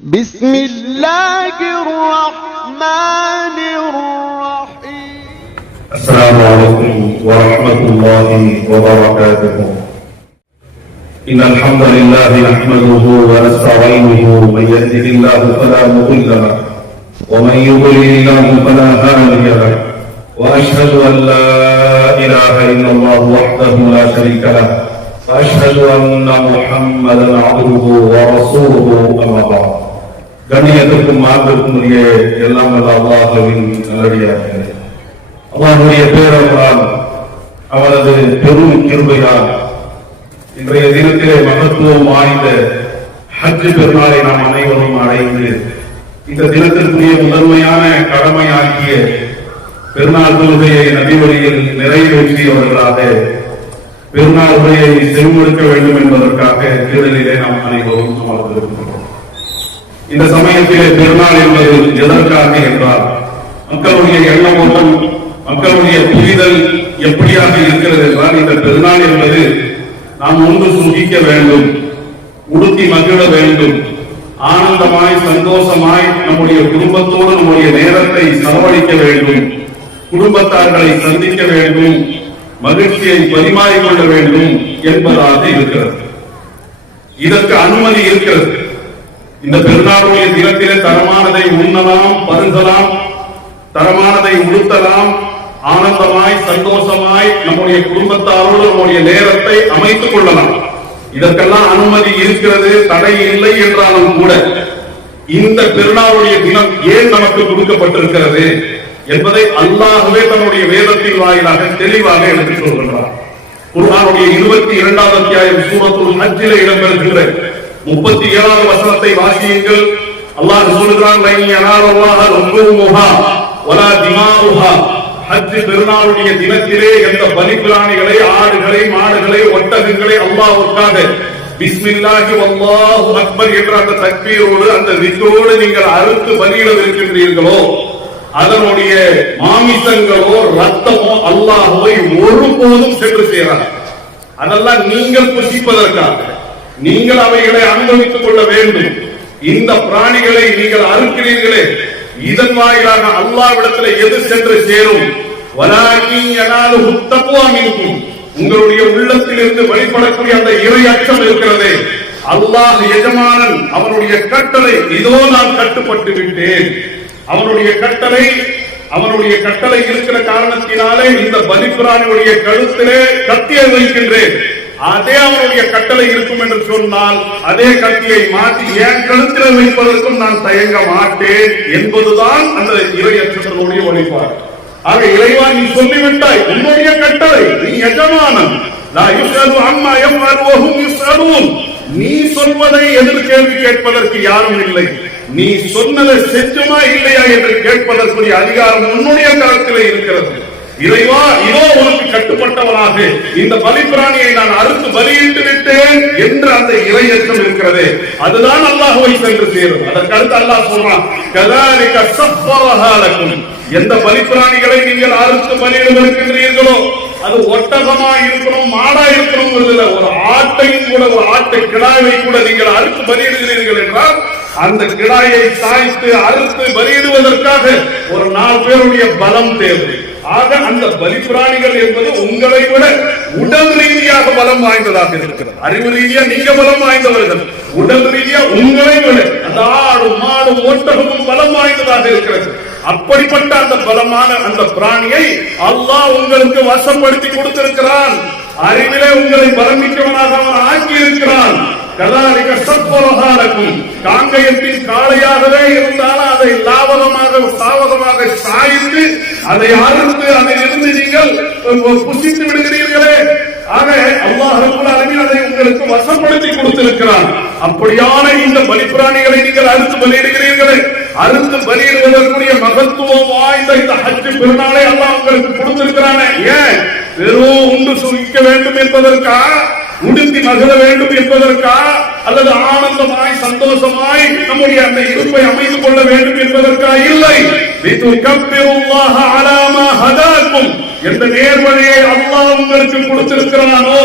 بسم الله الرحمن الرحيم. السلام عليكم ورحمة الله وبركاته. إن الحمد لله نحمده ونستعينه، من يهده الله فلا مضل له ومن يضلل الله فلا هادي له، وأشهد أن لا إله إلا الله وحده لا شريك له، وأشهد أن محمدا عبده ورسوله. أما بعد. கண்ணியத்துக்கும் மார்க்கத்துக்கும் உரிய எல்லாம் அல்லாஹ்வின் நல்லடியார்களே, அல்லாஹ்வுடைய பேரருளால் அவரது பெரும் கிருபையால் இன்றைய தினத்திலே மகத்துவம் வாய்ந்த ஹஜ் பெருநாளை நாம் அனைவரும் அடைந்து இந்த தினத்திற்குரிய முதன்மையான கடமையாகிய பெருநாள் தொழுகையை நபி வழியில் நிறைவேற்றியவர்களாக பெருநாள் உரையை செவிமடுக்க வேண்டும் என்பதற்காக தேர்தலிலே நாம் அனைவரும் அமர்ந்திருக்கிறோம். இந்த சமயத்திலே பெருநாள் என்பது எதற்காக என்றால், மக்களுடைய எண்ணமோட்டம், மக்களுடைய புரிதல் எப்படியாக இருக்கிறது என்றால், இந்த பெருநாள் என்பது நாம் ஒன்று சுகிக்க வேண்டும், உடுத்தி மகிழ வேண்டும், ஆனந்தமாய் சந்தோஷமாய் நம்முடைய குடும்பத்தோடு நம்முடைய நேரத்தை செலவழிக்க வேண்டும், குடும்பத்தார்களை சந்திக்க வேண்டும், மகிழ்ச்சியை பரிமாறிக்கொள்ள வேண்டும் என்பதாக இருக்கிறது. இதற்கு அனுமதி இருக்கிறது. இந்த பெருநாளுடைய தினத்திலே தரமானதை உண்ணலாம், பருகலாம், தரமானதை உடுத்தலாம், ஆனந்தமாய் சந்தோஷமாய் நம்முடைய குடும்பத்தாரோடு நம்முடைய நேரத்தை அமைத்துக் கொள்ளலாம். இதற்கெல்லாம் அனுமதி இருக்கிறது, தடை இல்லை என்றாலும் கூட இந்த பெருநாளுடைய தினம் ஏன் நமக்கு கொடுக்கப்பட்டிருக்கிறது என்பதை அல்லாஹ்வே தன்னுடைய வேதத்தின் வாயிலாக தெளிவாக எடுத்துச் சொல்கின்றார். குர்ஆனுடைய 22வது அத்தியாயம் சூரத்துல் ஹஜ்ஜிலே இடம்பெறுகின்ற 37வது வசனத்தை வாசியுங்கள். அல்லாஹ் சொல்கிறான், லை யனாலல்லாஹ லுஹூமுஹா வலா திமாஉஹா. ஹஜ் பெருநாளுடைய தினத்திலே எந்த பலிபிராணிகளை, ஆடுகளை, மாடுகளை, ஒட்டகங்களை அல்லாஹ்வுக்காக பிஸ்மில்லாஹி வல்லாஹு அக்பர் என்ற அந்த தக்பீரோடு, அந்த விக்ரோடு நீங்கள் அறுத்து பலியிடவிருக்கின்றீர்களோ, அதனுடைய மாமிசங்களோ ரத்தமோ அல்லாஹ்வை ஒருபோதும் சென்று சேராது. அதெல்லாம் நீங்கள் புசிப்பதற்காக, நீங்கள் அவைகளை அனுபவித்துக் கொள்ள வேண்டும். இந்த பிராணிகளை நீங்கள் அறுக்கிறீர்களே, இதன் வாயிலாக அல்லாஹ்விடத்தில் எது சென்று சேரும்? வலாகின் யனாலுஹு தக்வா மின்கும். உங்களுடைய உள்ளத்தில் இருந்து வெளிப்படக்கூடிய அந்த இறை அச்சம் இருக்கிறதே, அல்லாஹ் எஜமானன், அவனுடைய கட்டளை இதோ நான் கட்டுப்பட்டு விட்டேன், அவனுடைய கட்டளை இருக்கிற காரணத்தினாலே இந்த பலிபிராணியுடைய கழுத்திலே கத்தியை வைக்கின்றேன். அதே அவனுடைய கட்டளை இருக்கும் என்று சொன்னால் அதே கத்தியை மாற்றி என் கழுத்திலே வைப்பதற்கும் நான் தயங்க மாட்டேன் என்பதுதான் அந்த இறையற்றத்தினுடைய வழிபாடு. ஆக இறைவா, நீ சொல்லிவிட்டாய், உன்னுடைய கட்டளை, நீ எஜமானன். லா யுஸ்அலு அம்மா யஃஅலு வ ஹும் யுஸ்அலூன். நீ சொல்வதை எதிர் கேள்வி கேட்பதற்கு யாரும் இல்லை. நீ சொன்னதை செஞ்சுமா இல்லையா என்று கேட்பதற்குரிய அதிகாரம் உன்னுடைய கரத்திலே இருக்கிறது. இறைவா, இதோ உனக்கு கட்டுப்பட்டவனாக இந்த பலிபிராணியை நான் அறுத்து பலியிட்டு விட்டேன் என்று அந்த இறையச்சம் இருக்கிறது. அதுதான் அல்லாஹ்வை சென்று சேரும். அதற்கடுத்து அல்லாஹ் சொல்றான், கதாலிக ஸஃபரஹா லக்கும். எந்த பலிபிராணிகளை நீங்கள் அறுத்து பலியிடுகின்றீர்களோ, அது ஒட்டகமா இருக்கணும், மாடா இருக்கணும், ஒரு ஆட்டையும் கூட, ஒரு ஆட்டை கிடாவை கூட நீங்கள் அறுத்து பலியிடுகிறீர்கள் என்றால் அந்த கிடாயை சாய்த்து அறுத்து பலியிடுவதற்காக ஒரு 4 பேருடைய பலம் தேவை. ஆக அந்த பலிபிராணிகள் என்பது உங்களை விட உடல் ரீதியாக பலம் வாய்ந்ததாக இருக்கிறது. அறிவு ரீதியா நீங்க பலம் வாய்ந்தவர்கள், உடல் ரீதியா உங்களை விட அந்த ஆடும் மாடும் ஒட்டகமும் பலம் வாய்ந்ததாக இருக்கிறது. அப்படிப்பட்ட அந்த பலமான அந்த பிராணியை அல்லாஹ் உங்களுக்கு வசப்படுத்தி கொடுத்திருக்கிறான். அறிவிலே உங்களை பலமிக்கவனாக அவன் ஆக்கி இருக்கிறான். கதாலிக ஸஃபரஹா லக்கும். காங்கயத்தின் காளையாகவே இருந்தாலும் அதை லாவகமாக சாவகமாக சாய்த்து அதை அறுத்து அதிலிருந்து நீங்கள் புசித்து விடுகிறீர்களே. ஆக அல்லாஹ் ரப்பல் ஆலமீன் அதை உங்களுக்கு வசப்படுத்தி கொடுத்திருக்கிறான். அப்படியான இந்த பலிபிராணிகளை நீங்கள் அறுத்து பலியிடுகிறீர்களே, அறுத்து பலியிடுவதற்குரிய மகத்துவம் வாய்ந்த இந்த ஹஜ் பெருநாளை அல்லாஹ் உங்களுக்கு கொடுத்திருக்கிறானே. ஏன்? வெறும் உண்டு சுகிக்க வேண்டும் என்பதற்கா? உடுத்தி மகிழ வேண்டும் என்பதற்கா, அல்லது ஆனந்தமாய் சந்தோஷமாய் நம்முடைய அந்த இருப்பை அமைத்துக் கொள்ள வேண்டும் என்பதற்கா? இல்லை. எந்த நேர்வழியை அல்லாஹ் உங்களுக்கு கொடுத்திருக்கிறானோ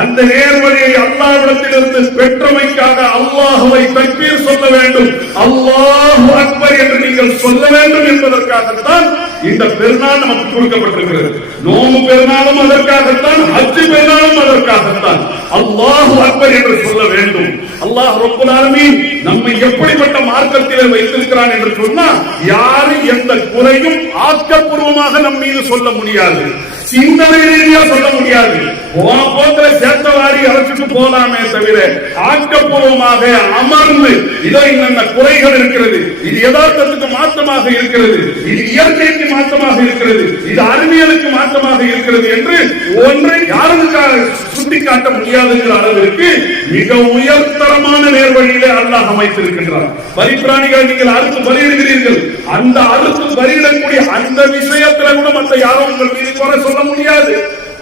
அந்த நேர்வழியை அல்லாஹ்விடத்திலிருந்து பெற்றமைக்காக அல்லாஹ்வை தக்பீர் சொல்ல வேண்டும், அல்லாஹு அக்பர் என்று நீங்கள் சொல்ல வேண்டும் என்பதற்காகத்தான் இந்த பெருநாள் நமக்கு கொடுக்கப்பட்டிருக்கிறது. நோம்பு பெருநாளும் அதற்காகத்தான், ஹஜ் பெருநாளும் அதற்காகத்தான். அல்லாஹு அக்பர் என்று சொல்ல வேண்டும். அல்லாஹ் ரப்பல் ஆலமீன் நம்மை எப்படிப்பட்ட மார்க்கத்திலே வைத்திருக்கிறான் என்று சொன்னால், யாரும் எந்த குறையும் ஆக்கப்பூர்வமாக நம் மீது சொல்ல முடியாது, சிந்தனை ரீதியா சொல்ல முடியாது. போன போக்கில சேர்த்த வாரி அழைச்சிட்டு போலாமே தவிர ஆக்கப்பூர்வமாக அமர்ந்து இதோ இந்த குறைகள் இருக்கிறது, இது யதார்த்தத்துக்கு மாற்றமாக இருக்கிறது, இது இயற்கைக்கு மாற்றமாக இருக்கிறது, இது அறிவியலுக்கு மாற்றமாக இருக்கிறது என்று ஒன்றை யாருக்காக சுட்டிக்காட்ட முடியாதுங்கிற அளவிற்கு மிக உயர்தரமான நேர்வழியிலே அல்லாஹ் அமைத்திருக்கின்றார். பலிப்பிராணிகளை நீங்கள் அறுத்து பலியிடுகிறீர்கள், அந்த அறுத்து பலியிடக்கூடிய அந்த விஷயத்துல கூட மற்ற யாரும் உங்கள் மீது குறை சொல்ல முடியாது.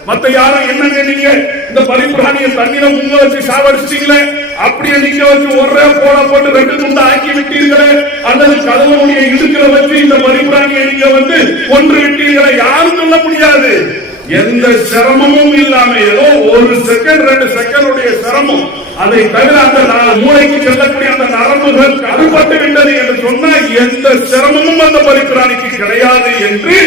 மத்த யாரும் என்னங்க நீங்க இந்த பலிப்பிராணியை தண்ணீரை முங்க வச்சு சாவடிச்சிட்டீங்களே, அப்படியே நீங்க வச்சு ஒரே போட போட்டு 2 துண்டு ஆக்கி விட்டீர்களே, அல்லது கதவனுடைய இடுக்கிற வச்சு இந்த பலிப்பிராணியை நீங்க வந்து கொன்று விட்டீர்களே, யாரும் சொல்ல முடியாது. எந்த சிரமமும் இல்லாம ஏதோ 1 செகண்ட் 2 செகண்டுடைய சிரமம், அதை தவிர அந்த மூளைக்கு செல்லக்கூடிய அந்த நரம்புகள் கருப்பட்டு விட்டது என்று சொன்னால் எந்த சிரமமும் அந்த பலிப்பிராணிக்கு கிடையாது என்று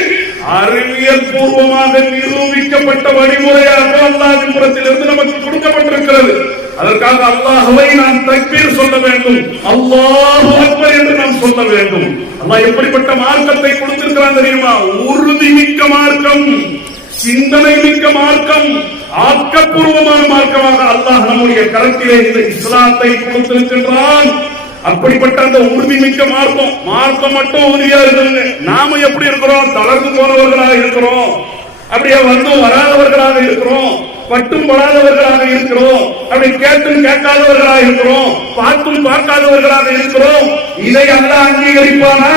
அறிவியல் பூர்வமாக நிரூபிக்கப்பட்ட வழிமுறையாக அல்லாஹ்வின் புறத்திலிருந்து நமக்கு கொடுக்கப்பட்டிருக்கிறது. அதற்காக அல்லாஹ்வை நாம் தக்பீர் சொல்ல வேண்டும், அல்லாஹு அக்பர் என்று நாம் சொல்ல வேண்டும். அல்லாஹ் எப்படிப்பட்ட மார்க்கத்தை கொடுத்திருக்கிறான் தெரியுமா? உறுதிமிக்க மார்க்கம், சிந்தனை மிக்க மார்க்கம், ஆக்கப்பூர்வமான மார்க்கமாக அல்லாஹ் நம்முடைய கரத்திலே இந்த இஸ்லாத்தை கொடுத்திருக்கின்றான். அப்படிப்பட்ட அந்த உறுதிமிக்க மார்க்கம் மட்டும் உறுதியா இருக்குங்க. நாம எப்படி இருக்கிறோம்? தளர்ந்து போனவர்களாக இருக்கிறோம், அப்படியே வந்து வராதவர்களாக இருக்கிறோம், பட்டும் படாதவர்களாக இருக்கிறோம், அப்படி கேட்டும் கேட்காதவர்களாக இருக்கிறோம், பார்த்தும் பார்க்காதவர்களாக இருக்கிறோம். இதை அல்லாஹ் அங்கீகரிப்பானா?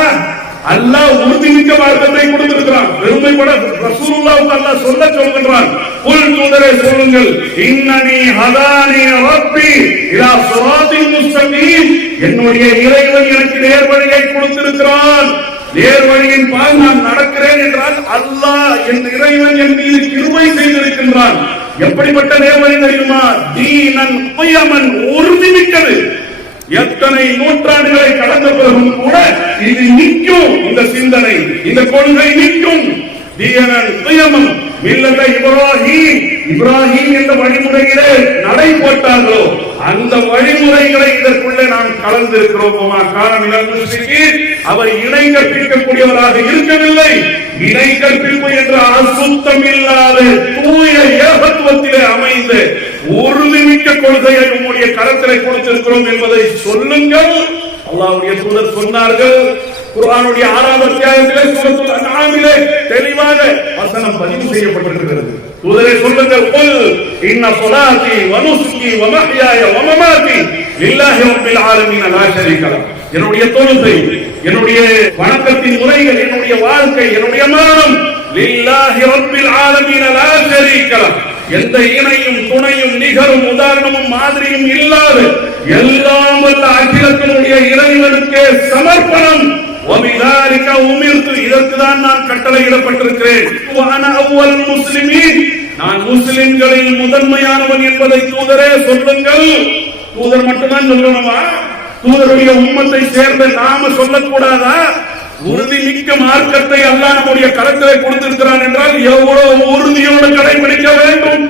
அல்லாஹ் உறுதிமிக்க மார்க்கத்தை கொடுத்திருக்கிறான். பெருமைப்பட ரசூலுல்லாஹ்வுக்கு அல்லாஹ் சொல்லுகின்றான், குல் தூதரே சொல்லுங்கள், இன்னனி ஹதானி ரப்பி இலா ஸிராத்தில் முஸ்தகீம், என்னுடைய இறைவன் எனக்கு நேர்வழியை கொடுத்திருக்கிறான், நேர்வழியின் பால் நான் நடக்கிறேன் என்றால் அல்லாஹ் என் இறைவன் என் மீது கிருபை செய்திருக்கின்றான். எப்படிப்பட்ட நேர்வழி தெரியுமா? தீனன் உயமன், உறுதிமிக்கது. எத்தனை நூற்றாண்டுகளை கடந்த பிறகும் கூட இது நிற்கும், இந்த சிந்தனை, இந்த கொள்கை நிற்கும். தீனன் உயமன் மில்லத இப்ராஹீம், இப்ராஹீம் என்ற வழிமுறையிலே நடை போட்டார்களோ அந்த வழிமுறைகளை இதற்குள்ளே நாம் கலந்திருக்கிறோம். அவர் இணை கற்பிக்கக்கூடியவராக இருக்கவில்லை. இணை கற்பிப்பு என்ற அசுத்தம் இல்லாத தூய ஏகத்துவத்திலே அமைந்த உறுதிமிக்க கொள்கையை உங்களுடைய கரத்திலே கொடுத்திருக்கிறோம் என்பதை சொல்லுங்கள். அல்லாஹ்வுடைய தூதர் சொன்னார்கள். குர்ஆனுடைய 6ஆம் அத்தியாயத்திலே சூரத்துல் அன்ஆமிலே தெளிவாக வசனம் பதிவு செய்யப்பட்டிருக்கிறது. தூதரே சொல்லுங்கள், குல் இன்ன ஸலாத்தி வ நுஸ்கி வ மஹ்யாய வ மமாத்தி லில்லாஹி ரப்பில் ஆலமீன் லா ஷரீக லஹு. என்னுடைய தொழுகை, என்னுடைய வணக்கத்தின் முறைகள், என்னுடைய வாழ்க்கை, என்னுடைய மரணம் லில்லாஹி ரப்பில் ஆலமீன் லா ஷரீக லஹு, எந்த இணையும் துணையும் நிகரும் உதாரணமும் மாதிரியும் இல்லாத எல்லாம் வல்ல அகிலத்தினுடைய இறைவனுக்கே சமர்ப்பணம். இதற்குதான் நான் கட்டளையிடப்பட்டிருக்கிறேன். நான் முஸ்லிம்களில் முதன்மையானவன் என்பதை தூதரே சொல்லுங்கள். தூதர் மட்டும்தான் சொல்லணுமா? தூதருடைய உம்மத்தை சேர்ந்த நாம சொல்லக்கூடாதா? உறுதிமிக்க மார்க்கத்தை அல்லாஹ் நம்முடைய கரத்திலே கொடுத்திருக்கிறான் என்றால் எவ்வளவு உறுதியோடு கடைபிடிக்க வேண்டும்.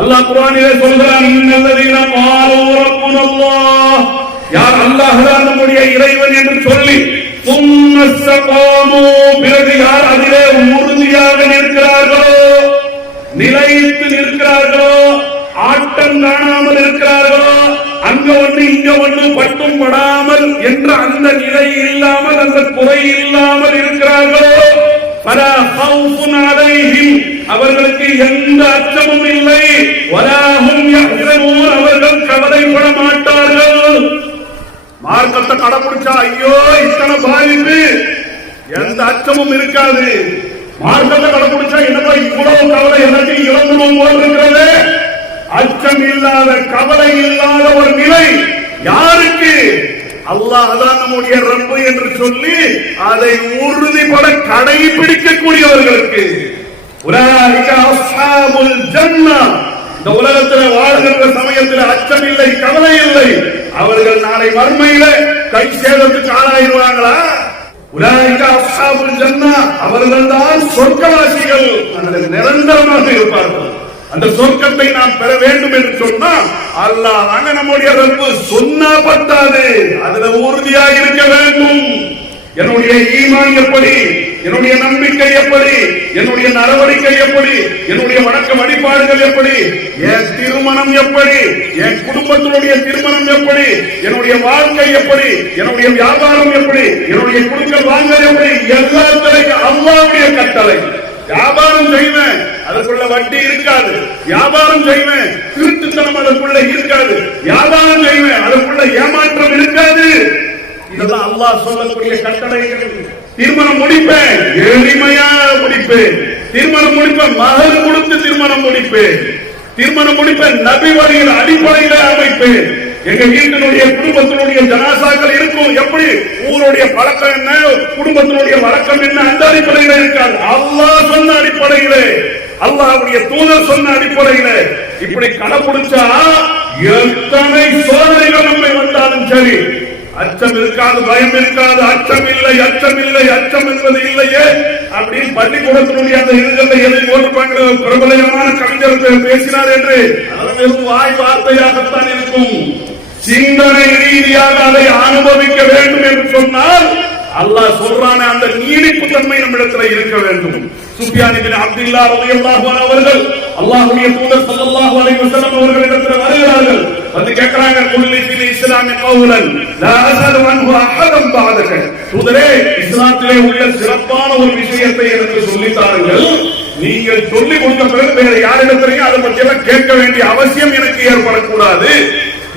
அல்லாஹ் குர்ஆனிலே சொல்கிறான், இன்னல்லதீன காலூ ரப்புனல்லாஹ், யார் அல்லாஹ் தான் நம்முடைய இறைவன் என்று சொல்லி பிறகு யார் அதிலே உறுதியாக நிற்கிறார்களோ, நிலைத்து நிற்கிறார்களோ, ஆட்டம் காணாமல் இருக்கிறார்களோ, அங்க ஒன்று இங்க ஒன்று பட்டும் படாமல் என்ற அந்த நிலை இல்லாமல், அந்த குறை இல்லாமல் இருக்கிறார்களோ, ஃபலா ஹவுஃபுன் அலைஹிம், அவர்களுக்கு எந்த அச்சமும் இல்லை, வலா ஹும் யஹ்ஸனூன், அவர்கள் கவலைப்பட மாட்டார்கள். மார்க்கத்தை கடைபிடிச்சா ஐயோ இத்தனை பாதிப்பு, எந்த அச்சமும் இருக்காது. மார்க்கத்தை கடைபிடிச்சா என்னப்பா இவ்வளவு கவலை, எனக்கு இழந்துடும் போல் இருக்கிறது, அச்சம் இல்லாத, கவலை இல்லாத ஒரு நிலை யாருக்கு? அல்லாஹ் தான் நம்முடைய ரப்பு என்று சொல்லி அதை உறுதிப்பட கடைபிடிக்கக்கூடியவர்களுக்கு. உலாயிக அஸ்ஹாபுல் ஜன்னah. இந்த உலகத்தில் வாழ்கின்ற சமயத்தில் அச்சம் இல்லை, கவலை இல்லை. அவர்கள் நாளை மறுமையில கை சேதத்துக்கு ஆளாயிருவாங்களா? உலாயிக அஸ்ஹாபுல் ஜன்னah. அவர்கள் தான் சொர்க்கவாசிகள், அதில் நிரந்தரமாக இருப்பார்கள். அந்த சொர்க்கத்தை நாம் பெற வேண்டும் என்று சொன்னா அல்லாஹ் அங்க நம்முடைய ரப்பு சொன்னா பத்தாது, அதுல உறுதியாக இருக்க வேண்டும். என்னுடைய ஈமான் எப்படி, என்னுடைய நம்பிக்கை எப்படி, என்னுடைய நடவடிக்கை எப்படி, என்னுடைய வணக்க வழிபாடுகள் எப்படி, என் திருமணம் எப்படி, என் குடும்பத்தினுடைய திருமணம் எப்படி, என்னுடைய வாழ்க்கை எப்படி, என்னுடைய வியாபாரம் எப்படி, என்னுடைய குடும்பம் வாங்கல் எப்படி, எல்லாத்திலையும் அல்லாஹ்வுடைய கட்டளை. வியாபாரம் செய்வேன், அதற்குள்ள வட்டி இருக்காது. வியாபாரம் செய்வேன், திருட்டுத்தனம் அதற்குள்ள இருக்காது. வியாபாரம் செய்வேன், அதற்குள்ள ஏமாற்றம் இருக்காது. இதெல்லாம் அல்லாஹ் சொல்லக்கூடிய கட்டளைகள். திருமணம் முடிப்பேன், எளிமையா முடிப்பேன். திருமணம் முடிப்பேன், மகர் கொடுத்து திருமணம் முடிப்பேன். திருமணம் முடிப்பேன், நபி வழியில் அடிப்படையில அமைப்பேன். எங்க வீட்டினுடைய குடும்பத்தினுடைய ஜனாசாக்கள் இருக்கும். எப்படி? ஊருடைய பழக்கம் என்ன, குடும்பத்தினுடைய வழக்கம் என்ன, அந்த அடிப்படையில இருக்காது. அல்லாஹ் சொன்ன அடிப்படையிலே, அல்லாஹ்வுடைய தூதர் சொன்ன அடிப்படையிலே இப்படி கடைபிடிச்சா எத்தனை சோதனைகள் நம்மை வந்தாலும் சரி அச்சம் இருக்காது, பயம் இருக்காது. அச்சம் இல்லை, அச்சம் இல்லை, அச்சம் என்பது இல்லையே அப்படின்னு பள்ளிக்கூடத்தினுடைய அந்த இதுகளை எழுதி போட்டிருப்பாங்க. பிரபலமான கவிஞர் பேசினார் என்று அதெல்லாம் வெறும் வாய் வார்த்தையாகத்தான் இருக்கும். சிந்தனை ரீதியாக அதை அனுபவிக்க வேண்டும் என்று சொன்னால் அல்லாஹ் சொல்றானே அந்த நீடிப்பு தன்மை நம்மிடத்தில் இருக்க வேண்டும். சுஃபியான் இப்னு அப்துல்லாஹ் ரலியல்லாஹு அன்ஹு அவர்கள் அல்லாஹ்வுடைய தூதர் ஸல்லல்லாஹு அலைஹி வஸல்லம் அவர்களிடத்தில் வருகிறார்கள். வந்து கேக்குறாங்க, குல்லி ஃபில் இஸ்லாமி கௌலன் லா அஸலு அன்ஹு அஹதன் பஅதக. தூதரே, இஸ்லாத்திலே உள்ள சிறப்பான ஒரு விஷயத்தை எனக்கு சொல்லித் தாருங்கள். நீங்கள் சொல்லிக் கொடுத்த பிறகு வேற யாரிடத்திலையும் அதை பற்றி எல்லாம் கேட்க வேண்டிய அவசியம் எனக்கு ஏற்படக்கூடாது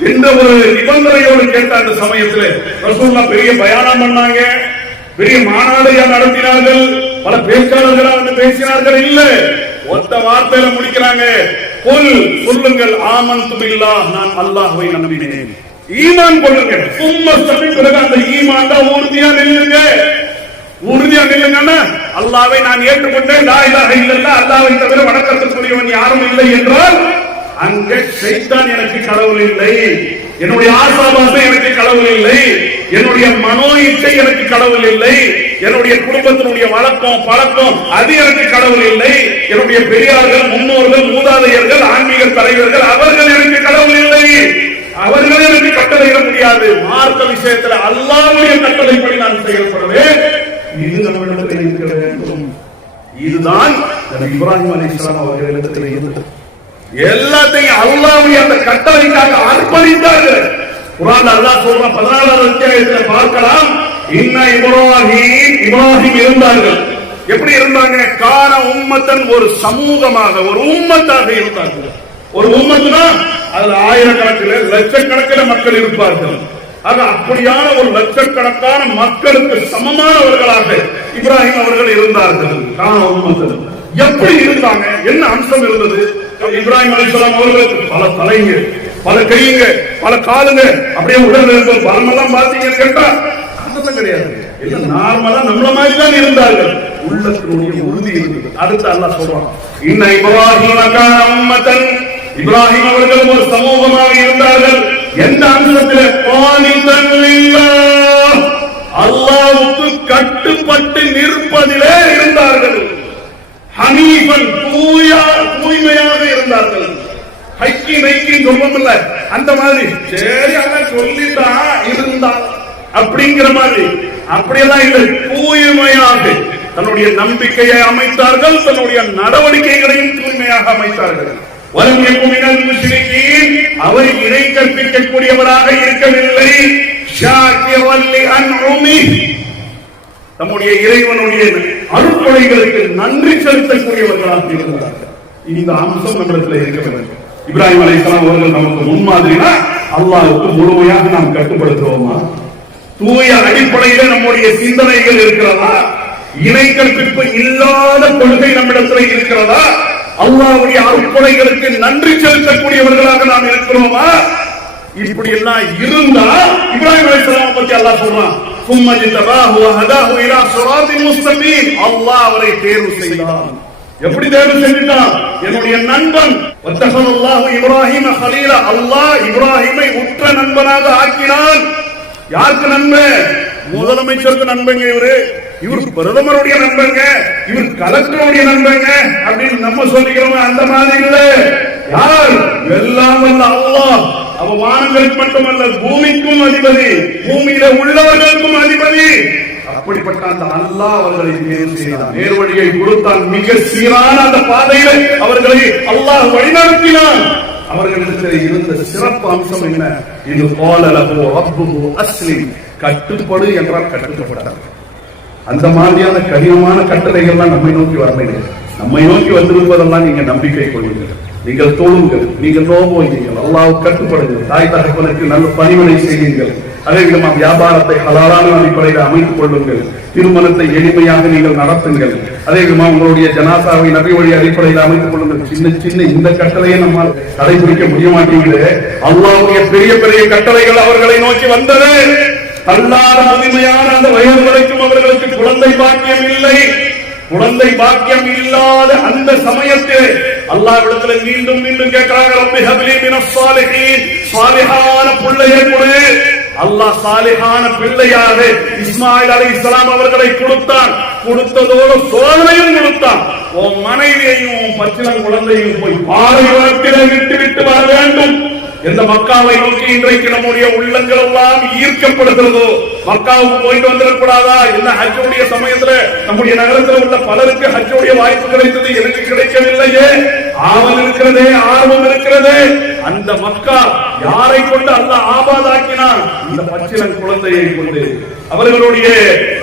என்ற ஒரு நிபந்தனையோடு கேட்ட அந்த சமயத்தில் ரசூலுல்லாஹ் பெரிய பயானம் பண்ணாங்க, பெரிய மாநாடு நடத்தினார்கள், பல பேச்சாளர்களா வந்து பேசினார்கள். இல்ல, ஒத்த வார்த்தையில முடிக்கிறாங்க, சொல்லுங்கள் ஆமன்து பில்லாஹ், நான் அல்லாஹ்வை நம்பினேன். ஈமான் கொள்ளுங்க. சும்மா சொல்லி பிறகு அந்த ஈமான் தான் உறுதியா நில்லுங்க. உறுதியா நில்லுங்கன்னா அல்லாஹ்வை நான் ஏற்றுக்கொண்டேன், லா இலாஹ இல்லல்லாஹ், அல்லாஹ்வை தவிர வணக்கத்துக்குரியவன் யாரும் இல்லை என்றால் அங்கே ஷைத்தான் எனக்கு கடவுள் இல்லை, என்னுடைய ஆசாபாசம் எனக்கு கடவுள் இல்லை, என்னுடைய மனோ இச்சை எனக்கு கடவுள் இல்லை, என்னுடைய குடும்பத்தினுடைய வழக்கம் பழக்கம் அது எனக்கு கடவுள் இல்லை, என்னுடைய பெரியார்கள் முன்னோர்கள் மூதாதையர்கள் ஆன்மீக தலைவர்கள் அவர்கள் எனக்கு கடவுள் இல்லை, அவர்கள் எனக்கு கட்டளையிட முடியாது. மார்க்க விஷயத்தில் அல்லாஹ்வுடைய கட்டளைப்படி நான் செயல்படுவேன். இது நம்மிடத்தில் இருக்க வேண்டும். இதுதான் இப்ராஹிம் அலைஹிஸ்ஸலாம் அவர்களிடத்தில் இருந்தது. எல்லாத்தையும் அல்லாஹ்வுடைய அந்த கட்டளைக்காக அர்ப்பணித்தார்கள். குர்ஆன்ல அல்லாஹ் சொல்றான் 14வது அத்தியாயத்தில் பார்க்கலாம், இன்ன இப்ராஹிம் இருந்தார்கள். எப்படி இருந்தாங்க? கான உம்மத்தன், ஒரு சமூகமாக, ஒரு உம்மத்தாக இருந்தார்கள். ஒரு உம்மத்துனா அதுல ஆயிரக்கணக்கில் லட்சக்கணக்கில் மக்கள் இருப்பார்கள். ஆக அப்படியான ஒரு லட்சக்கணக்கான மக்களுக்கு சமமானவர்களாக இப்ராஹிம் அவர்கள் இருந்தார்கள். கான உம்மத்தன் எப்படி இருந்தாங்க? என்ன அம்சம் இருந்தது? இப்ராஹிம் அலைஹிஸ்ஸலாம் அவர்களுக்கு பல தலைங்க, பல கையுங்க, பல காலுங்க, அப்படியே உடல் இருந்த பலமெல்லாம் பார்த்தீங்கன்னு கேட்டா அதெல்லாம் கிடையாது. எல்லாம் நார்மலா நம்மள மாதிரி தான் இருந்தார்கள். உள்ளத்தினுடைய உறுதி இருந்தது. அடுத்து அல்லாஹ் சொல்றான், இன்ன இப்ராஹீம கான உம்மத்தன், இப்ராஹிம் அவர்கள் ஒரு சமூகமாக இருந்தார்கள். எந்த அம்சத்திலே? கானிதன் லில்லாஹ், அல்லாஹ்வுக்கு கட்டுப்பட்டு நிற்பதிலே இருந்தார்கள். ஹனீஃபன், தூய்மையாக இருந்தார்கள். ஹைக்கி நைக்கி சொல்லும்ல அந்த மாதிரி, சரி அல்லாஹ் சொல்லிட்டான் இருந்தா அப்படிங்கிற மாதிரி அப்படியெல்லாம் இல்லை. தூய்மையாக தன்னுடைய நம்பிக்கையை அமைத்தார்கள், தன்னுடைய நடவடிக்கைகளையும் தூய்மையாக அமைத்தார்கள். வலம் யகு மினல் முஷ்ரிகீன், அவர் இணை கற்பிக்கக்கூடியவராக இருக்கவில்லை. ஷாக்கிரன் லிஅன்உமி, நம்முடைய இறைவனுடைய அருட்கொடைகளுக்கு நன்றி செலுத்தக்கூடியவர்களாக இருந்தார்கள். இந்த அம்சம் நம்மிடத்தில் இருக்க வேண்டும். இப்ராஹிம் அலைஹிஸ்ஸலாம் அவர்கள் நமக்கு முன்மாதிரினா அல்லாஹ்வுக்கு முழுமையாக நாம் கட்டுப்படுத்துவோமா? தூய அடிப்படையில நம்முடைய சிந்தனைகள் இருக்கிறதா? இணை கற்பிப்பு இல்லாத கொள்கை நம்மிடத்தில் இருக்கிறதா? அல்லாஹ்வுடைய அருட்கொடைகளுக்கு நன்றி செலுத்தக்கூடியவர்களாக நாம் இருக்கிறோமா? இப்படி எல்லாம் இருந்தா இப்ராஹிம் அலைஹிஸ்ஸலாம் பத்தி அல்லாஹ் சொல்றான், சும்ம ஜிதபாஹு வ ஹதாஹு இலா ஸிராத்தின் முஸ்தகீம். அல்லாஹ் அவரை தேர்வு செய்தான். எப்படி தேர்வு செஞ்சான்? என்னுடைய நண்பன். வத்தஹல்லாஹு இப்ராஹீம கலீலா. அல்லாஹ் இப்ராஹீமை உற்ற நண்பனாக ஆக்கினான். யாருக்கு நண்பன்? முதலமைச்சருக்கு நண்பங்க இவர் பிரதமருடைய நண்பங்க, இவர் கலெக்டருடைய நண்பங்க அப்படின்னு நம்ம சொல்லிக்கிறோம். அந்த மாதிரி இல்ல. யார்? எல்லாம் வல்ல அல்லாஹ். அவ வானங்களுக்கு மட்டுமல்ல, பூமிக்கும் அதிபதி, பூமியில உள்ளவர்களுக்கும் அதிபதி. அப்படிப்பட்ட அந்த அல்லாஹ் அவர்களை தேர்வு செய்தான், நேர்வழியை கொடுத்தான், மிக சீரான அந்த பாதையில அவர்களை அல்லாஹ் வழிநடத்தினான். அவர்களிடத்தில் இருந்த சிறப்பு அம்சம் என்ன? இது போலலஹு ரப்புஹு அஸ்லிம். கட்டுப்படு என்றால் கட்டுப்பட்டார். அந்த மாதிரியான கடினமான கட்டளைகள்லாம் நம்மை நோக்கி வரலைங்க. நம்மை நோக்கி வந்திருப்பதெல்லாம் நீங்க நம்பிக்கை கொள்ளுங்கள், நீங்கள் தொழுங்கள், நீங்கள் நோம்புங்கள், அல்லாஹ்வுக்கு கட்டுப்படுங்கள், தாய் தகப்பனுக்கு நல்ல பணிவிடை செய்யுங்கள், அதே விதமாக வியாபாரத்தை ஹலாலான அடிப்படையில் அமைத்துக் கொள்ளுங்கள், திருமணத்தை எளிமையாக நீங்கள் நடத்துங்கள், அதே விதமாக உங்களுடைய ஜனாசாவை நபி வழி அடிப்படையில் அமைத்துக் கொள்ளுங்கள். சின்ன சின்ன இந்த கட்டளையை நம்மால் கடைபிடிக்க முடிய மாட்டேங்குது. அல்லாஹ்வுடைய பெரிய பெரிய கட்டளைகள் அவர்களை நோக்கி வந்தது. அல்லாத முழுமையான அந்த வயது வரைக்கும் அவர்களுக்கு குழந்தை பாக்கியம் இல்லை. குழந்தை பாக்கியம் இல்லாத அந்த சமயத்தில் அல்லாஹ்விடத்துல மீண்டும் மீண்டும் கேட்கிறாங்க, ரப்பி ஹப்லி மினஸ் சாலிஹீன். சாலிஹான பிள்ளையை கொடு. அல்லாஹ் சாலிஹான பிள்ளையாக இஸ்மாயில் அலைஹிஸ்ஸலாம் அவர்களை கொடுத்தான். கொடுத்ததோடு சோதனையும் கொடுத்தான். உன் மனைவியையும் பச்சிளம் குழந்தையும் போய் பாலைவனத்திலே விட்டு வர வேண்டும். எந்த மக்காவை நோக்கி இன்றைக்கு நம்முடைய உள்ளங்கள் எல்லாம் ஈர்க்கப்படுகிறதோ, மக்காவுக்கு போயிட்டு வந்துடக்கூடாதா? என்ன ஹஜ்ஜுடைய சமயத்துல நம்முடைய நகரத்தில் உள்ள பலருக்கு ஹஜ்ஜுடைய வாய்ப்பு கிடைத்தது, எனக்கு கிடைக்கவில்லையே. ஆவல் இருக்கிறதே, ஆர்வம் இருக்கிறதே. அந்த மக்கா யாரை கொண்டு அல்லாஹ் ஆபாதாக்கினான்? இந்த பச்சிளம் குழந்தையை கொண்டு, அவர்களுடைய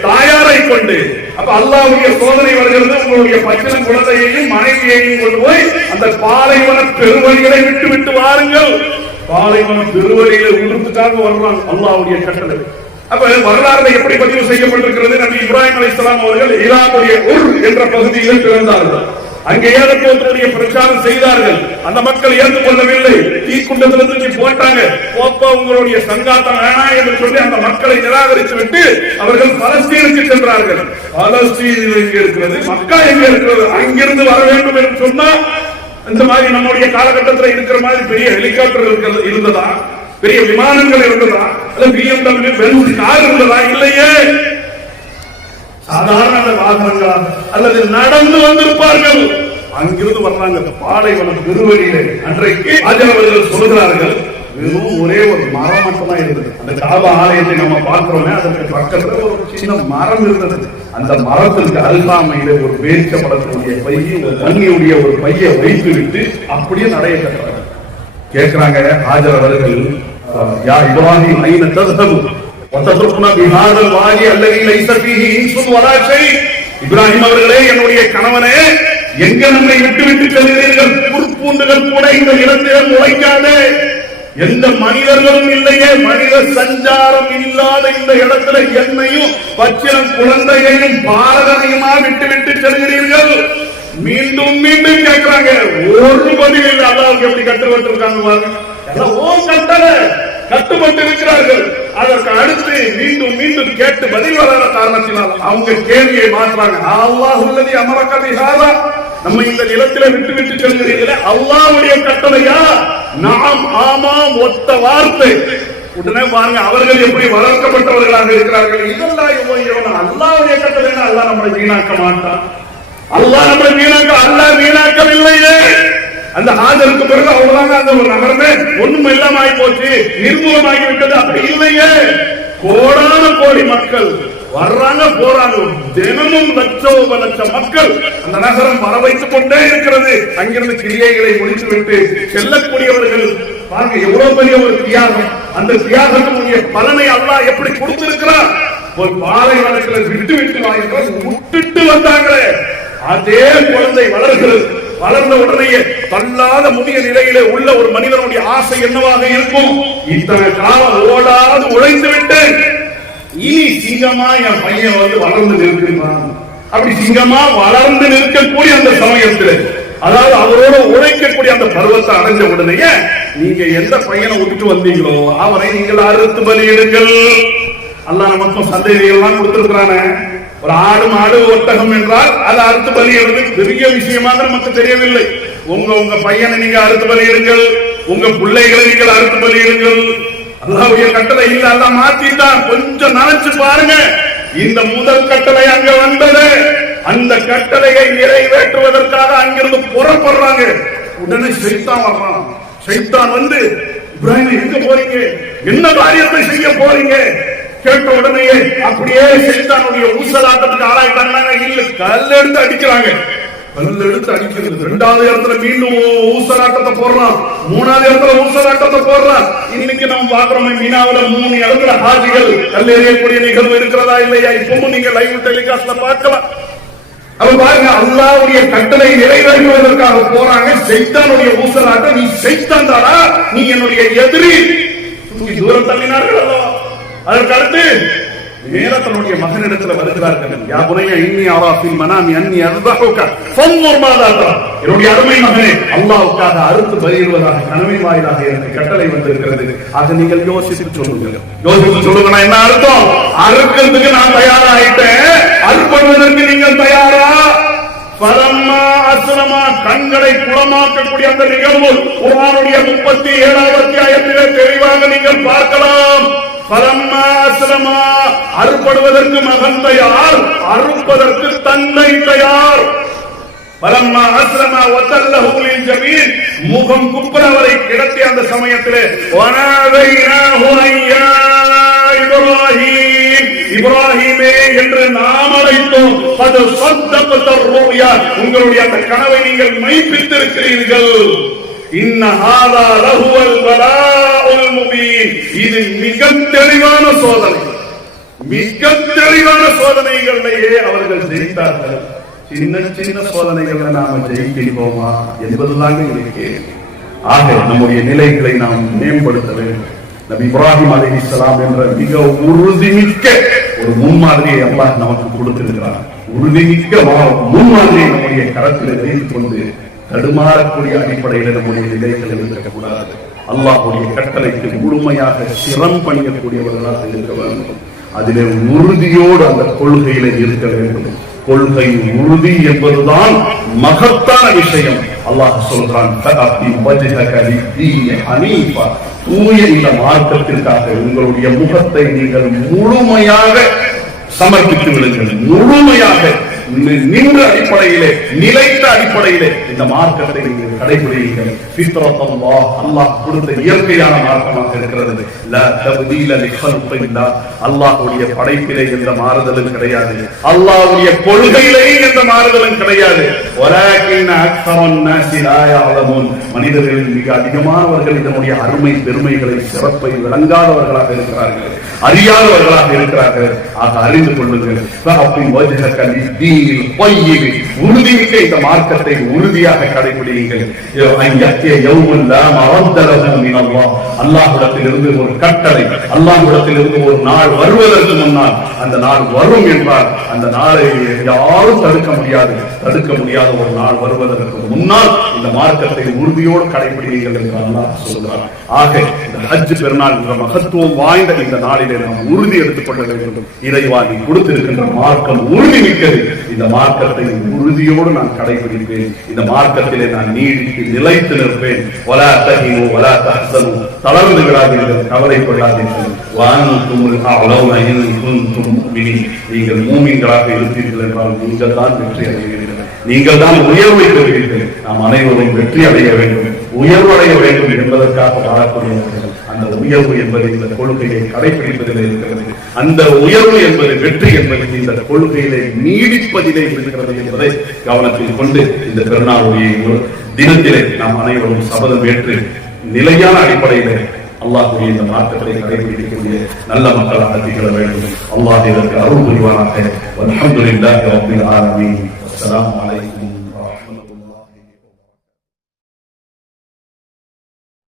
தாயாரை கொண்டு. அப்ப அல்லாஹ்வுடைய சோதனை வருகிறது. உங்களுடைய பச்சிளம் குழந்தையையும் மனைவியையும் கொண்டு போய் அந்த பாலைவன பெருவழிகளை விட்டு வாருங்கள். பாலைவன பெருவழியில உடுப்புக்காக வர்றாங்க, அல்லாஹ்வுடைய கட்டளை. அப்ப வரலாறு எப்படி பதிவு செய்யப்பட்டிருக்கிறது? நபி இப்ராஹிம் அலைஹிஸ்ஸலாம் அவர்கள் ஈரானுடைய உர் என்ற பகுதியில் பிறந்தார்கள். அங்கே ஏகத்துவத்தினுடைய பிரச்சாரம் செய்தார்கள். அந்த மக்கள் ஏற்றுக்கொள்ளவில்லை. தீக்குண்டத்திலிருந்து போட்டாங்க. போப்பா உங்களுடைய சங்காத்தம் வேணாம் என்று சொல்லி அந்த மக்களை நிராகரித்து விட்டு அவர்கள் பலஸ்தீனுக்கு சென்றார்கள். பலஸ்தீன் எங்க இருக்கிறது, மக்கா எங்க இருக்கிறது, அங்கிருந்து வர வேண்டும் என்று சொன்னா இந்த மாதிரி நம்முடைய காலகட்டத்தில் இருக்கிற மாதிரி பெரிய ஹெலிகாப்டர் இருந்ததா, பெரிய விமானங்கள் இருந்ததா, அல்லது BMW பென்ஸ் கார் இருந்ததா? இல்லையே. சாதாரண வாகனங்களா அல்லது நடந்து வந்திருப்பார்கள். அங்கிருந்து வர்றாங்க பாலைவனம் பெருவழியிலே. அன்றைக்கு ஆஜரவர்கள் சொல்கிறார்கள், வெறும் ஒரே ஒரு மரம் மட்டும் தான் இருந்தது. அந்த காபா ஆலயத்தை நம்ம பார்க்கிறோமே, அதற்கு பக்கத்துல ஒரு சின்ன மரம் இருந்தது. அந்த மரத்திற்கு அருகாமையில ஒரு பேரிச்சம்பழத்தினுடைய பையை, தண்ணியுடைய ஒரு பையை வைத்து விட்டு அப்படியே நடைய கட்டுறாங்க. கேட்கிறாங்க ஆஜர் அவர்கள், யா இப்ராஹிம் ஐன தذهب وتتركنا بهذا الوادي الذي ليس فيه انس ولا شيء. இப்ராஹிம் அவர்களே, என்னுடைய கணவனே, எங்க நம்மை விட்டு செல்கிறீர்கள்? புற்பூண்டுகள் கூட இந்த இடத்தில் முளைக்காதே, எந்த மனிதர்களும் இல்லையே, மனித சஞ்சாரம் இல்லாத இந்த இடத்துல என்னையும் பச்சிளம் குழந்தையையும் பாரதனையுமா விட்டு செல்கிறீர்கள்? மீண்டும் மீண்டும் கேட்கிறாங்க. ஒரு பதில் இல்லை. அல்லாஹ்வுக்கு எப்படி கட்டுப்பட்டு இருக்காங்க பாருங்க. கட்டுப்பட்டு இருக்கிறார்கள். அதற்கு அடுத்து மீண்டும் மீண்டும் கேட்டு பதில் வராத காரணத்தினால் அவங்க கேள்வியை மாற்றுறாங்க. அல்லாஹுல்லதி அமரக பிஹாதா, நம்ம இந்த நிலத்திலே விட்டு செல்கிறீர்களே, அல்லாஹ்வுடைய கட்டளையா? நாம், ஆமாம், ஒத்த வார்த்தை. உடனே பாருங்க, அவர்கள் எப்படி வளர்க்கப்பட்டவர்களாக இருக்கிறார்கள். இதெல்லாம் அல்லாஹ்வுடைய கட்டளைனா அல்லாஹ் நம்மளை வீணாக்க மாட்டான். அல்லாஹ் நம்மளை அல்லாஹ் வீணாக்கவில்லையே. அந்த ஹாஜருக்கு பிறகு அவ்வளவுதாங்க, அந்த ஒரு நகரமே ஒண்ணும் இல்லாம ஆகி போச்சு, நிர்மூலமாகி விட்டது. அப்படி இல்லையே. கோடான கோடி மக்கள் வர்றாங்க, போறாங்க. தினமும் லட்சம் மக்கள் அந்த நகரம் வர வைத்துக் கொண்டே இருக்கிறது. அங்கிருந்து கிரியைகளை முடித்துவிட்டு செல்லக்கூடியவர்கள் பாருங்க, எவ்வளவு பெரிய ஒரு தியாகம். அந்த தியாகத்தினுடைய பலனை அல்லாஹ் எப்படி கொடுத்திருக்கிறார். ஒரு பாலைவனத்தில் விட்டு வந்தாங்களே, அதே குழந்தை வளர்கிறது. வளர்ந்த உடனேயே தள்ளாத முதிய நிலையிலே உள்ள ஒரு மனிதனுடைய ஆசை என்னவாக இருக்கும்? இத்தனை காலம் ஓடாது உழைத்து விட்டேன், இனி சிங்கமா என் பையன் வளர்ந்து நிற்கிறான். அப்படி சிங்கமா வளர்ந்து நிற்கக்கூடிய அந்த சமயத்தில் அதாவது அவரோட உழைக்கக்கூடிய அந்த பருவத்தை அடைஞ்ச உடனே நீங்க எந்த பையனை விட்டுட்டு வந்தீங்களோ அவரை நீங்கள் அறுத்து பலியிடுங்கள். அல்லாஹ் நமக்கும் சந்தேகங்கள்லாம் கொடுத்திருக்கிறானே. ஒரு ஆடு மாடு ஒட்டகம் என்றால் அதை அறுத்து பலியிடுறது பெரிய விஷயமாக நமக்கு தெரியவில்லை. உங்க பையனை நீங்க அறுத்து பலியிடுங்கள், உங்க பிள்ளைகளை நீங்கள் அறுத்து பலியிடுங்கள். அல்லாஹ்வுடைய கட்டளை இல்ல, அல்லாஹ் மாத்திட்டான். கொஞ்சம் நினைச்சு பாருங்க, இந்த முதல் கட்டளை அங்க வந்தது. அந்த கட்டளையை நிறைவேற்றுவதற்காக அங்கிருந்து புறப்படுறாங்க. உடனே ஷைத்தான் வர்றான். ஷைத்தான் வந்து, இப்ராஹிம் எங்க போறீங்க, என்ன காரியத்தை செய்ய போறீங்க கேட்ட உடனே அப்படியே ஷைத்தானுடைய ஊசலாட்டத்துக்கு ஆளாயிட்டாங்க. இல்ல, கல் எடுத்து அடிக்கிறாங்க. கல் எடுத்து அடிக்கிறது. 2வது இடத்துல மீண்டும் ஊசலாட்டத்தை போடுறான். 3வது இடத்துல ஊசலாட்டத்தை போடுறான். இன்னைக்கு நம்ம பாக்குறோம், மீனாவில 3 இடத்துல ஹாஜிகள் கல் எறியக்கூடிய நிகழ்வு இருக்கிறதா இல்லையா? இப்பவும் நீங்க லைவ் டெலிகாஸ்ட்ல பார்க்கலாம். அவ பாருங்க, அல்லாஹ்வுடைய கட்டளை நிறைவேற்றுவதற்காக போறாங்க. ஷைத்தானுடைய ஊசலாட்டம், நீ ஷைத்தான் தானா, நீ என்னுடைய எதிரி, தூரம் தள்ளினார்கள் அல்லவா. அதற்கு அடுத்து நேர தன்னுடைய மகனிடத்துல வருகிறார்கள். யா புனைய இன்னி அரா ஃபில் மனாமி அன்னி அஸ்பஹுக ஃபன்ظுர் மாதா தரா. என்னுடைய அருமை மகனே, அல்லாஹ்வுக்காக அறுத்து பலியிடுவதாக கனவின் வாயிலாக எனக்கு கட்டளை வந்திருக்கிறது. ஆக நீங்கள் யோசித்து சொல்லுங்கள். யோசித்து சொல்லுங்க, என்ன அர்த்தம்? அறுக்கிறதுக்கு நான் தயாராயிட்டேன், அறுப்படுவதற்கு நீங்கள் தயாரா? பரம்மா அஸ்லமா, கண்களை குளமாக்கக்கூடிய அந்த நிகழ்வு குர்ஆனுடைய 37வது அத்தியாயத்திலே தெளிவாக நீங்கள் பார்க்கலாம். பரம்மா அஸ்லமா, அறுப்படுவதற்கு மகன் தயார், அறுப்பதற்கு தந்தை தயார். பரம்மா அஸ்லமா வதல்லஹு லில் ஜபீன், முகம் குப்புற அவரை கிடத்திய அந்த சமயத்திலே வனதைனாஹு ஐயா இப்ராஹீம், இப்ராஹீமே என்று நாம் அழைத்தோம். அது ஸத்தக்த ருயா, உங்களுடைய அந்த கனவை நீங்கள் மெய்ப்பித்திருக்கிறீர்கள். இன்ன ஹாதா லஹுவல் பலாஉல் முபீன், இது மிக தெளிவான சோதனை. மிக தெளிவான சோதனைகளிலேயே அவர்கள் ஜெயித்தார்கள். சின்ன சின்ன சோதனைகளை நாம ஜெயிக்கிறோமா என்பதுதான் இருக்கு. ஆக நம்முடைய நிலைகளை நாம் மேம்படுத்த வேண்டும். நபி இப்ராஹிம் அலைஹிஸ்ஸலாம் என்ற மிக உறுதிமிக்க ஒரு முன்மாதிரியை அல்லாஹ் நமக்கு கொடுத்திருக்கிறார். உறுதிமிக்க முன்மாதிரியை நம்முடைய கரத்தில் வைத்துக் கொண்டு தடுமாறக்கூடிய அடிப்படையில் நம்முடைய நிலைகள் இருக்கக்கூடாது. அல்லாஹ்வுடைய கட்டளைக்கு முழுமையாக சிரம் பணியக்கூடியவர்களாக இருக்க வேண்டும். அதிலே உறுதியோடு அந்த கொள்கையில இருக்க வேண்டும். கொள்கை உறுதி என்பதுதான் மகத்தான விஷயம். அல்லாஹ் சொல்றான், தூய இந்த மார்க்கத்திற்காக உங்களுடைய முகத்தை நீங்கள் முழுமையாக சமர்ப்பித்து விடுங்கள். முழுமையாக நின்ற அடிப்படையிலே, நிலைத்த அடிப்படையிலே இந்த மார்க்கத்தை நீங்கள் கடைபிடிங்கள். ஃபித்ரத்தல்லாஹ், அல்லாஹ் கொடுத்த இயற்கையான மார்க்கமாக இருக்கிறது. லா தப்தீல லிஹல்கில்லாஹ், அல்லாஹ்வுடைய படைப்பிலே எந்த மாறுதலும் கிடையாது. அல்லாஹ்வுடைய கொள்கையிலே எந்த மாறுதலும் கிடையாது. வலாகின் அக்ஸரன் நாஸி லா யஅலமூன், மனிதர்களில் மிக அதிகமானவர்கள் இதனுடைய அருமை பெருமைகளை சிறப்பை விளங்காதவர்களாக இருக்கிறார்கள், அறியாதவர்களாக இருக்கிறார்கள். ஆக அறிந்து கொள்ளுங்கள். உறுதிமிக்க இந்த மார்க்கத்தை உறுதியாக கடைபிடியுங்கள். அல்லாஹ்விடத்திலிருந்து ஒரு கட்டளை, அல்லாஹ்விடத்திலிருந்து ஒரு நாள் வருவதற்கு முன்னால், அந்த நாள் வரும் என்றால் அந்த நாளை யாரும் தடுக்க முடியாது. தடுக்க முடியாத ஒரு நாள் வருவதற்கு முன்னால் இந்த மார்க்கத்தை உறுதியோடு கடைபிடியுங்கள் என்று அல்லாஹ் சொல்கிறார். ஆக இந்த ஹஜ் பெருநாள் என்ற மகத்துவம் வாய்ந்த இந்த நாளிலே நாம் உறுதி எடுத்துக் கொள்ள வேண்டும். இறைவா நீ கொடுத்திருக்கின்ற மார்க்கம் உறுதி மிக்கது. இந்த மார்க்கத்தை உறுதியோடு நான் கடைபிடிப்பேன். இந்த மார்க்கத்திலே நான் நீடித்து நிலைத்து நிற்பேன். வலா தஹினு வலா தஹ்சனு, தளர்ந்து விடாதீர்கள், கவலை கொள்ளாதீர்கள். வஅன்துமுல் அஅலௌன இன் குன்தும் முஃமினீன், நீங்கள் மூமின்களாக இருப்பீர்கள் என்றால் நீங்கள் தான் வெற்றி அடைவீர்கள், நீங்கள் தான் உயர்வை பெறுவீர்கள். நாம் அனைவரும் வெற்றி அடைய வேண்டும், உயர்வடைய வேண்டும் என்பதற்காக வாழக்கூடியவர்கள். அந்த உயர்வு என்பது இந்த கொள்கையை கடைபிடிப்பதிலே இருக்கிறது. அந்த உயர்வு என்பது, வெற்றி என்பது இந்த கொள்கையிலே நீடிப்பதிலே இருக்கிறது என்பதை கவனத்தில் கொண்டு இந்த பெருநாளுடைய தினத்திலே நாம் அனைவரும் சபதம் ஏற்று நிலையான அடிப்படையிலே அல்லாஹ்வுடைய இந்த மார்க்கத்தை கடைபிடிக்கக்கூடிய நல்ல மக்களாக திகழ வேண்டும். அல்லாஹ் இதற்கு அருள் புரிவானாக. வல்ஹம்துலில்லாஹி ரப்பில் ஆலமீன். அஸ்ஸலாமு அலைக்கும்.